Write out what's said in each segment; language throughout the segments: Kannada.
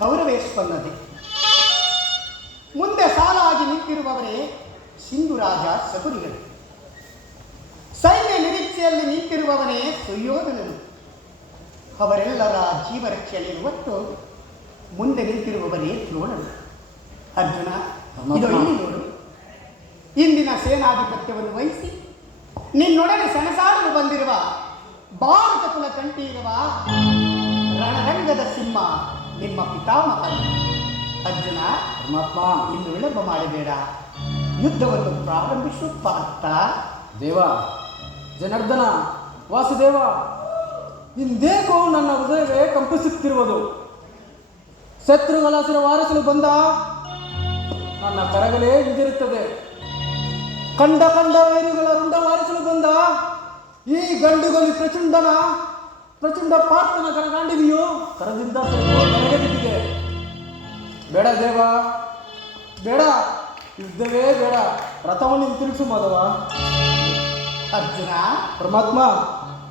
ಕೌರವೇಶ್ವರನದೇ. ಮುಂದೆ ಸಾಲಾಗಿ ನಿಂತಿರುವವರೇ ಸಿಂಧುರಾಜ ಸಗುರಿಗಳು. ಸೈನ್ಯ ನಿರೀಕ್ಷೆಯಲ್ಲಿ ನಿಂತಿರುವವನೇ ಸುಯೋಧನನು. ಅವರೆಲ್ಲರ ಜೀವರಕ್ಷೆಯಲ್ಲಿರುವತ್ತು ಮುಂದೆ ನಿಂತಿರುವವರೇ ದ್ರೋಣನು. ಅರ್ಜುನ, ಇದು ಇಲ್ಲಿ ನೋಡು. ಇಂದಿನ ಸೇನಾಧಿಪತ್ಯವನ್ನು ವಹಿಸಿ ನಿನ್ನೊಡನೆ ಸೆಣಸಾಡಲು ಬಂದಿರುವ ಭಾರತ ಕುಲ ಕಂಠೀರವ ರಣರಂಗದ ಸಿಂಹ ನಿಮ್ಮ ಪಿತಾಮಹ. ಅರ್ಜುನ, ಪರಮಾತ್ಮ, ಇನ್ನು ವಿಳಂಬ ಮಾಡಬೇಡ, ಯುದ್ಧವನ್ನು ಪ್ರಾರಂಭಿಸುವ ಪಾರ್ಥ. ದೇವ, ಜನಾರ್ದನ, ವಾಸುದೇವ, ಇಂದೇಕೋ ನನ್ನ ಹೃದಯವೇ ಕಂಪಿಸುತ್ತಿರುವುದು. ಶತ್ರುಗಳ ವಾರಿಸಲು ಬಂದ ನನ್ನ ಕರಗಳೇ ಹಿಂದಿರುತ್ತದೆ. ಕಂಡ ವೈರಿಗಳ ರುಂಡ ವಾರಿಸಲು ಬಂದ ಈ ಗಂಡುಗಲಿ ಪ್ರಚಂಡ ಪಾರ್ಥನ ಕರಗಾಂಡಿದೆಯೋ ಕರದಿಂದ ನನಗೆ ಬಿದ್ದಿದೆ. ಬೇಡ ದೇವ, ಬೇಡ, ಯುದ್ಧವೇ ಬೇಡ, ರಥವನ್ನು ಹಿಂತಿರುಗಿಸು ಮಾಧವ. ಅರ್ಜುನ, ಪರಮಾತ್ಮ,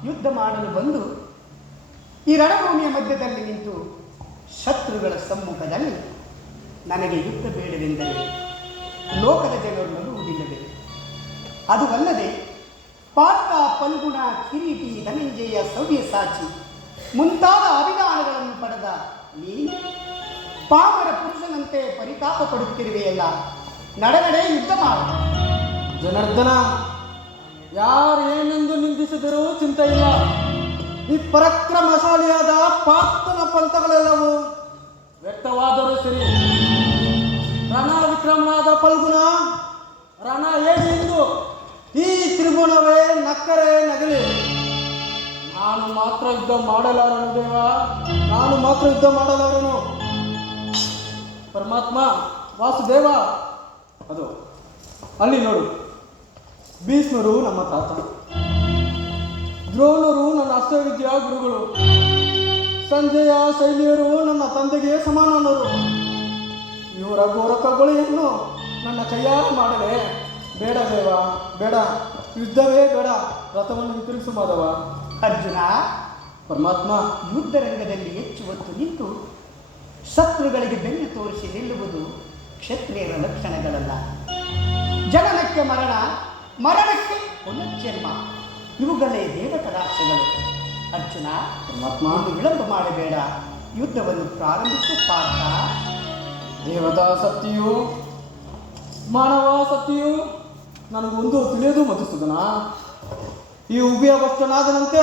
ಯುದ್ಧ ಮಾಡಲು ಬಂದು ಈ ರಣಭೂಮಿಯ ಮಧ್ಯದಲ್ಲಿ ನಿಂತು ಶತ್ರುಗಳ ಸಮ್ಮುಖದಲ್ಲಿ ನನಗೆ ಯುದ್ಧ ಬೇಡವೆಂದರೆ ಲೋಕದ ಜನರು ನಗುವುದಿಲ್ಲವೇ? ಅದು ಅಲ್ಲದೆ ಪಾರ್ಥ, ಫಲ್ಗುಣ, ಕಿರೀಟಿ, ಧನಂಜಯ, ಸವ್ಯಸಾಚಿ ಮುಂತಾದ ಅಭಿಮಾನಗಳನ್ನು ಪಡೆದ ನೀನು ಪಾಮರ ಪುರುಷನಂತೆ ಪರಿತಾಪ ಪಡುತ್ತಿರುವೆಯಲ್ಲ. ನಡೆ ಯುದ್ಧ ಮಾಡು. ಜನಾರ್ದನ, ಯಾರು ಏನೆಂದು ನಿಂದಿಸಿದರೂ ಚಿಂತೆ ಇಲ್ಲ. ಈ ಪರಾಕ್ರಮಶಾಲಿಯಾದ ಪಾರ್ಥನ ಪಂಥಗಳೆಲ್ಲವೂ ವ್ಯಕ್ತವಾದರೂ ಸರಿ. ರಣ ವಿಕ್ರಮನಾದ ಫಲ್ಗುಣ ರಣ ಹೇಳಿ ಎಂದು ಈ ತ್ರಿಭುವನವೇ ನಕ್ಕರೆ ನಗಲಿ. ನಾನು ಮಾತ್ರ ಯುದ್ಧ ಮಾಡಲಾರನು ದೇವ, ನಾನು ಮಾತ್ರ ಯುದ್ಧ ಮಾಡಲಾರನು. ಪರಮಾತ್ಮ, ವಾಸುದೇವ, ಅದು ಅಲ್ಲಿ ನೋಡು. ಭೀಷ್ಮರು ನಮ್ಮ ತಾತ, ದ್ರೋಣರು ನನ್ನ ಅಷ್ಟವಿದ್ಯಾ ಗುರುಗಳು, ಸಂಜಯ, ಶೈಲಿಯರು ನನ್ನ ತಂದೆಗೆ ಸಮಾನರು. ಇವರ ಘೋರ ಕಗೊಳೆಯನ್ನು ನನ್ನ ಕೈಯಾರ ಮಾಡಲೇ? ಬೇಡ ದೇವ, ಬೇಡ, ಯುದ್ಧವೇ ಬೇಡ, ರಥವನ್ನು ಹಿಂತಿರುಗಿಸು ಮಾಧವ. ಅರ್ಜುನ, ಪರಮಾತ್ಮ, ಯುದ್ಧ ರಂಗದಲ್ಲಿ ಹೆಚ್ಚು ಹೊತ್ತು ನಿಂತು ಶತ್ರುಗಳಿಗೆ ಬೆನ್ನು ತೋರಿಸಿ ನಿಲ್ಲುವುದು ಕ್ಷತ್ರಿಯರ ಲಕ್ಷಣಗಳಲ್ಲ. ಜನನಕ್ಕೆ ಮರಣ, ಮರಣಕ್ಕೆ ಪುನರ್ಜನ್ಮ, ಇವುಗಳೇ ದೇವಕಟಾಕ್ಷಗಳು. ಅರ್ಜುನ, ಪರಮಾತ್ಮ, ಇನ್ನು ವಿಳಂಬ ಮಾಡಬೇಡ, ಯುದ್ಧವನ್ನು ಪ್ರಾರಂಭಿಸು ಪಾರ್ಥ. ದೇವತಾ ಸತ್ಯವು ಮಾನವ ಸತ್ಯವು ನನಗೊಂದು ತಿಳಿಯೋದು ಮಧುಸೂದನ. ಈ ಉಭಯ ಭಕ್ತನಾದನಂತೆ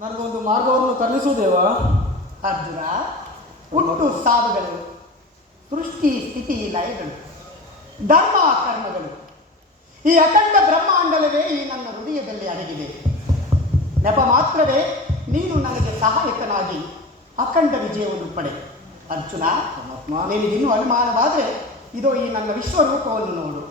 ನನಗೊಂದು ಮಾರ್ಗವನ್ನು ಕರುಣಿಸುವುದೇವ. ಅರ್ಜುನ, ಹುಟ್ಟು ಸಾವುಗಳು, ಸೃಷ್ಟಿ ಸ್ಥಿತಿ ಲಯಗಳು, ಧರ್ಮ ಕರ್ಮಗಳು, ಈ ಅಖಂಡ ಬ್ರಹ್ಮಾಂಡಲವೇ ಈ ನನ್ನ ಹೃದಯದಲ್ಲಿ ಅಡಗಿದೆ. ನೆಪ ಮಾತ್ರವೇ ನೀನು ನನಗೆ ಸಹಾಯಕನಾಗಿ ಅಖಂಡ ವಿಜಯವನ್ನು ಪಡೆ. ಅರ್ಜುನ, ನಿನಗಿನ್ನೂ ಅನುಮಾನವಾದರೆ ಇದೋ ಈ ನನ್ನ ವಿಶ್ವರೂಪವನ್ನು ನೋಡು.